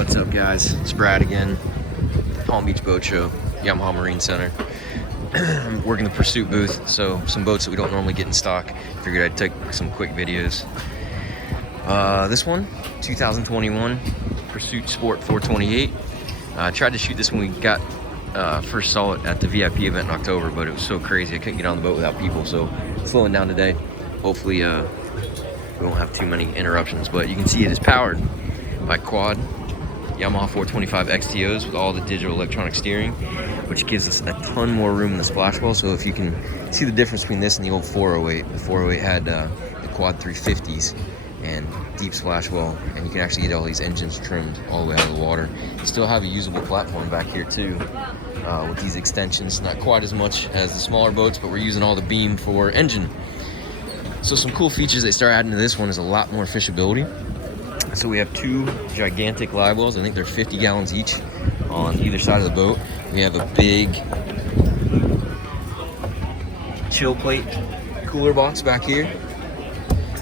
What's up, guys? It's Brad again. Palm Beach Boat Show, Yamaha Marine Center. I'm working the Pursuit booth, so some boats that we don't normally get in stock. Figured I'd take some quick videos. This one, 2021 Pursuit Sport 428. I tried to shoot this when we first saw it at the VIP event in October, but it was so crazy I couldn't get on the boat without people, so slowing down today. Hopefully we won't have too many interruptions, but you can see it is powered by quad Yamaha 425 XTOs with all the digital electronic steering, which gives us a ton more room in the splash well. So if you can see the difference between this and the old 408, the 408 had the quad 350s and deep splash well, and you can actually get all these engines trimmed all the way out of the water. You still have a usable platform back here too, with these extensions. Not quite as much as the smaller boats, but we're using all the beam for engine. So some cool features they start adding to this one is a lot more fishability. So we have two gigantic live wells. I think they're 50 gallons each on either side of the boat. We have a big chill plate cooler box back here.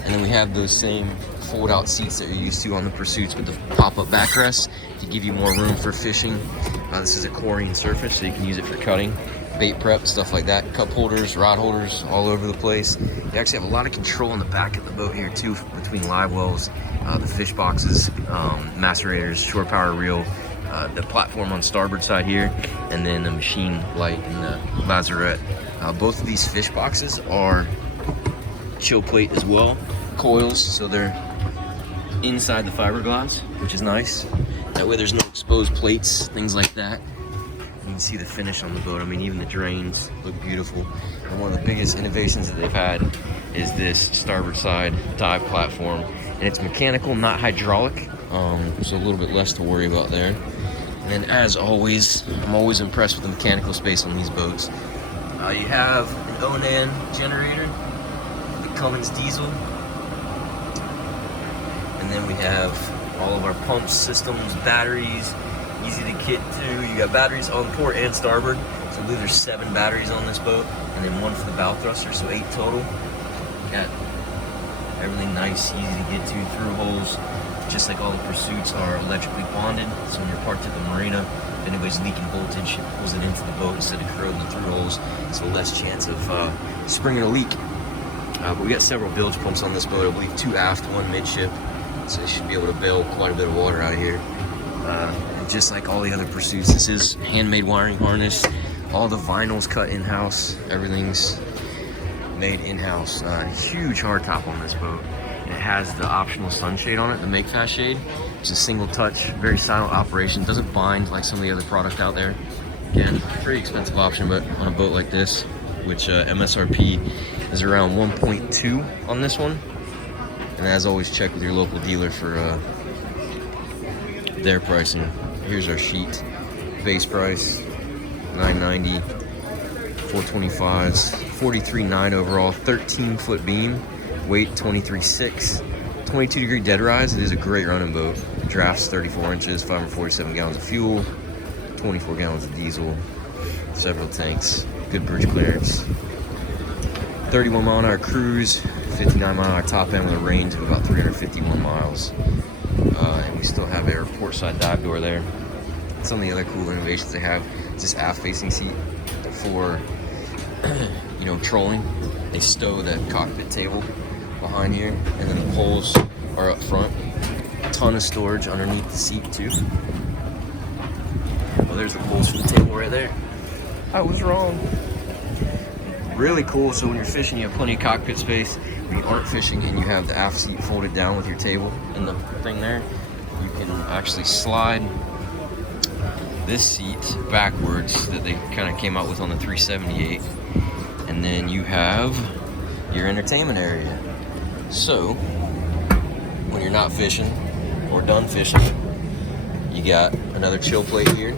And then we have those same fold out seats that you're used to on the Pursuits with the pop-up backrests to give you more room for fishing. This is a chlorine surface, so you can use it for cutting, bait prep, stuff like that. Cup holders, rod holders, all over the place. You actually have a lot of control on the back of the boat here too, between live wells, the fish boxes, macerators, shore power reel, the platform on starboard side here, and then the machine light and the lazarette. Both of these fish boxes are chill plate as well, coils, so they're inside the fiberglass, which is nice. That way there's no exposed plates, things like that. You can see the finish on the boat. I mean, even the drains look beautiful. And one of the biggest innovations that they've had is this starboard side dive platform. And it's mechanical, not hydraulic, so a little bit less to worry about there. And then, as always, I'm always impressed with the mechanical space on these boats. You have an Onan generator, the Cummins diesel, and then we have all of our pumps, systems, batteries, easy to kit too. You got batteries on port and starboard, so I believe there's 7 batteries on this boat, and then 1 for the bow thruster, so 8 total. Got everything nice, easy to get to, through holes, just like all the Pursuits are electrically bonded. So when you're parked at the marina, if anybody's leaking voltage, it pulls it into the boat instead of corroding the through holes, so less chance of springing a leak. But we got several bilge pumps on this boat. I believe 2 aft, 1 midship, so they should be able to bail quite a bit of water out of here. And just like all the other Pursuits, this is handmade wiring harness. All the vinyl's cut in-house. Everything's made in-house. Huge hardtop on this boat. And it has the optional sunshade on it, the Make Fast shade. It's a single touch, very silent operation. Doesn't bind like some of the other product out there. Again, pretty expensive option, but on a boat like this, which MSRP is around 1.2 on this one. And as always, check with your local dealer for their pricing. Here's our sheet. Base price, $990, 425s, 43.9 overall, 13-foot beam, weight 23.6, 22-degree dead rise. It is a great running boat. Drafts 34 inches, 547 gallons of fuel, 24 gallons of diesel, several tanks, good bridge clearance. 31 mile an hour cruise, 59 mile an hour top end with a range of about 351 miles. And we still have a port side dive door there. Some of the other cool innovations they have is this aft facing seat for trolling. They stow the cockpit table behind here, and then the poles are up front. A ton of storage underneath the seat too. Well, there's the poles for the table right there. I was wrong. Really cool. So when you're fishing, you have plenty of cockpit space. When you aren't fishing and you have the aft seat folded down with your table and the thing there, you can actually slide this seat backwards that they kind of came out with on the 378, and then you have your entertainment area. So when you're not fishing or done fishing, you got another chill plate here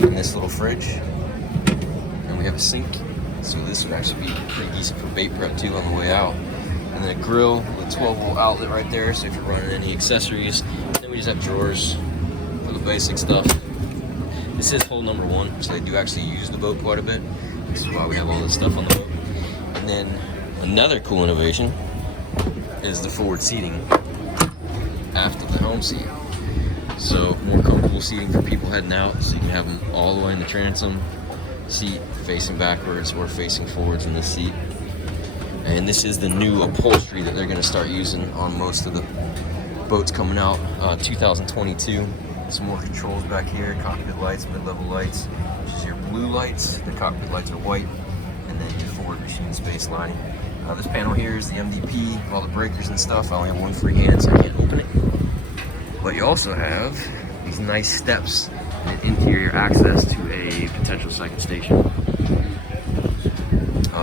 and this little fridge, and we have a sink, so this would actually be pretty decent for bait prep too on the way out. And then a grill with a 12-volt outlet right there, so if you're running any accessories. Then we just have drawers for the basic stuff. This is hole number 1, so they do actually use the boat quite a bit. This is why we have all this stuff on the boat. And then another cool innovation is the forward seating aft of the helm seat. So more comfortable seating for people heading out, so you can have them all the way in the transom seat facing backwards or facing forwards in this seat. And this is the new upholstery that they're going to start using on most of the boats coming out 2022. Some more controls back here, cockpit lights, mid-level lights, which is your blue lights. The cockpit lights are white, and then your forward machine space lining. This panel here is the MDP, all the breakers and stuff. I only have one free hand, so I can't open it. But you also have these nice steps and interior access to a potential second station.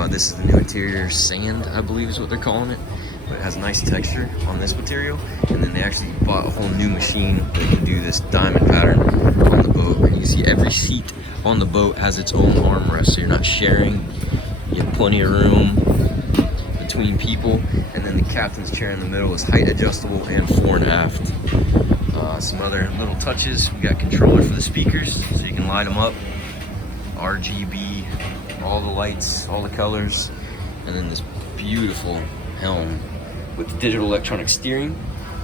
This is the new interior sand, I believe is what they're calling it. But it has nice texture on this material. And then they actually bought a whole new machine that can do this diamond pattern on the boat. And you can see every seat on the boat has its own armrest, so you're not sharing. You have plenty of room between people. And then the captain's chair in the middle is height adjustable and fore and aft. Some other little touches. We got controller for the speakers, so you can light them up. RGB, all the lights, all the colors. And then this beautiful helm with digital electronic steering.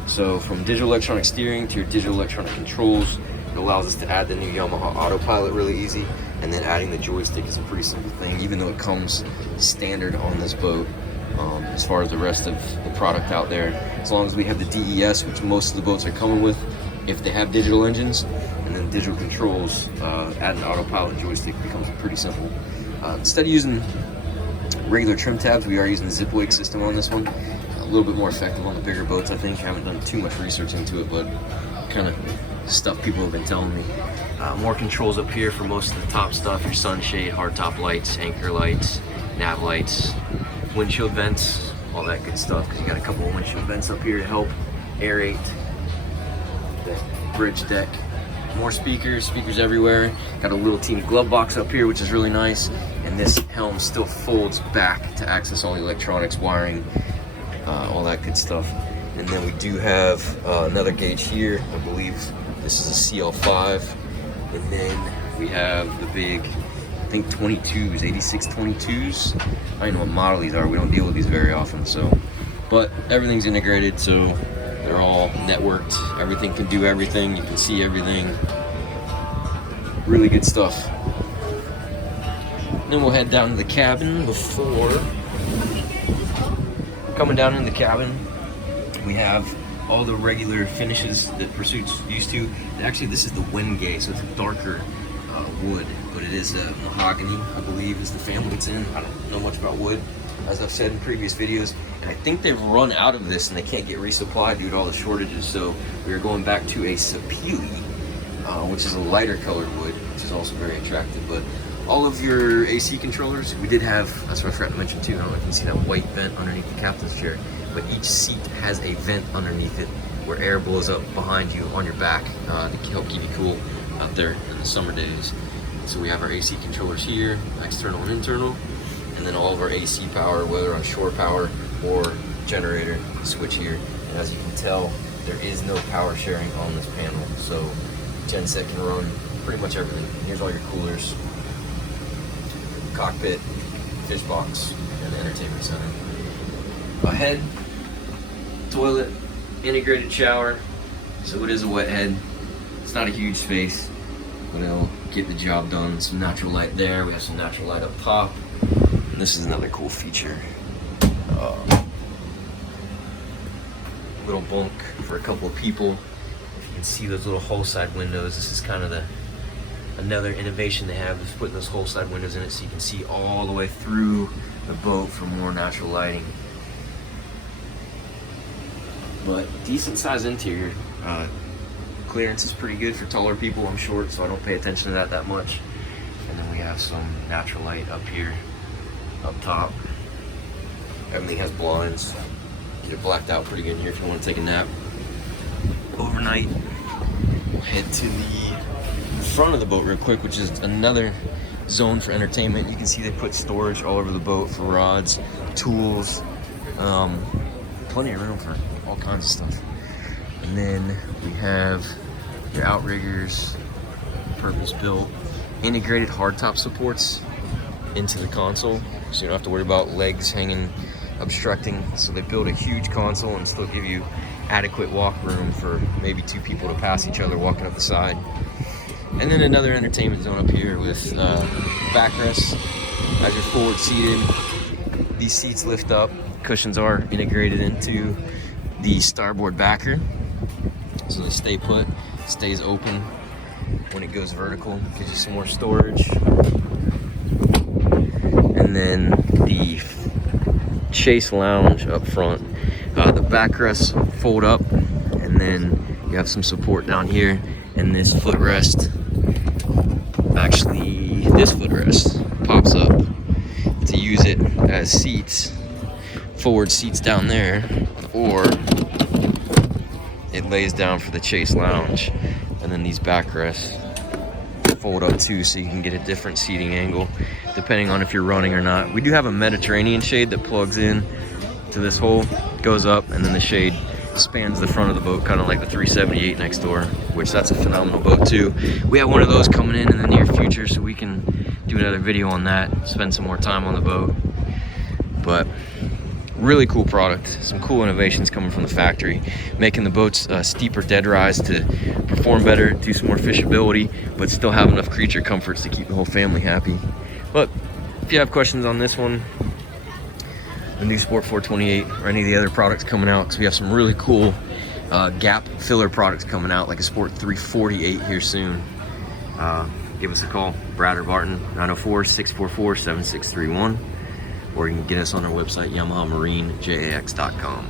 So from digital electronic steering to your digital electronic controls, it allows us to add the new Yamaha autopilot really easy. And then adding the joystick is a pretty simple thing, even though it comes standard on this boat. As far as the rest of the product out there, as long as we have the DES, which most of the boats are coming with, if they have digital engines, and then digital controls, adding autopilot joystick becomes pretty simple. Instead of using regular trim tabs, we are using the zip wake system on this one. A little bit more effective on the bigger boats, I think. Haven't done too much research into it, but kind of stuff people have been telling me. More controls up here for most of the top stuff, your sunshade, hardtop lights, anchor lights, nav lights, windshield vents, all that good stuff, because you got a couple of windshield vents up here to help aerate the bridge deck. More speakers everywhere. Got a little team glove box up here, which is really nice. And this helm still folds back to access all the electronics, wiring, all that good stuff. And then we do have another gauge here. I believe this is a CL5. And then we have the big, I think 22s, 86 22s. I don't even know what model these are. We don't deal with these very often, so. But everything's integrated, so they're all networked. Everything can do everything. You can see everything. Really good stuff. Then we'll head down to the cabin. Before coming down in the cabin, we have all the regular finishes that Pursuit's used to. Actually, this is the Wingate, so it's a darker wood, but it is mahogany, I believe, is the family it's in. I don't know much about wood, as I've said in previous videos, and I think they've run out of this and they can't get resupplied due to all the shortages, so we are going back to a Sapele, which is a lighter colored wood, which is also very attractive. But all of your AC controllers, we did have, that's what I forgot to mention too, I don't know if you can see that white vent underneath the captain's chair, but each seat has a vent underneath it where air blows up behind you on your back to help keep you cool out there in the summer days. So we have our AC controllers here, external and internal, and then all of our AC power, whether on shore power or generator switch here. And as you can tell, there is no power sharing on this panel, so genset can run pretty much everything. Here's all your coolers, cockpit, fish box, and the entertainment center. A head, toilet, integrated shower, so it is a wet head. It's not a huge space, but it'll get the job done. Some natural light there. We have some natural light up top. And this is another cool feature. Little bunk for a couple of people. If you can see those little hull side windows, this is kind of another innovation they have, is putting those hull side windows in it so you can see all the way through the boat for more natural lighting. But decent size interior. Clearance is pretty good for taller people. I'm short, so I don't pay attention to that much. And then we have some natural light up here, up top. Everything has blinds. Get it blacked out pretty good in here if you want to take a nap overnight. We'll head to the front of the boat real quick, which is another zone for entertainment. You can see they put storage all over the boat for rods, tools, plenty of room for all kinds of stuff. And then we have your outriggers, purpose-built, integrated hardtop supports into the console, so you don't have to worry about legs hanging, obstructing. So they build a huge console and still give you adequate walk room for maybe 2 people to pass each other walking up the side. And then another entertainment zone up here with backrest as you're forward seated. These seats lift up. Cushions are integrated into the starboard backer, so they stay put, stays open when it goes vertical, gives you some more storage. And then the chase lounge up front, the backrests fold up, and then you have some support down here, and this footrest, actually this footrest pops up to use it as seats, forward seats down there, or it lays down for the chase lounge. And then these backrests fold up too, so you can get a different seating angle depending on if you're running or not. We do have a Mediterranean shade that plugs in to this hole, goes up, and then the shade spans the front of the boat, kind of like the 378 next door, which that's a phenomenal boat too. We have one of those coming in the near future, so we can do another video on that, spend some more time on the boat. But really cool product, some cool innovations coming from the factory, making the boats steeper dead rise to perform better, do some more fishability, but still have enough creature comforts to keep the whole family happy. But if you have questions on this one, the new Sport 428, or any of the other products coming out, because we have some really cool gap filler products coming out, like a Sport 348 here soon, give us a call, Brad or Barton, 904-644-7631. Or you can get us on our website, YamahaMarineJAX.com.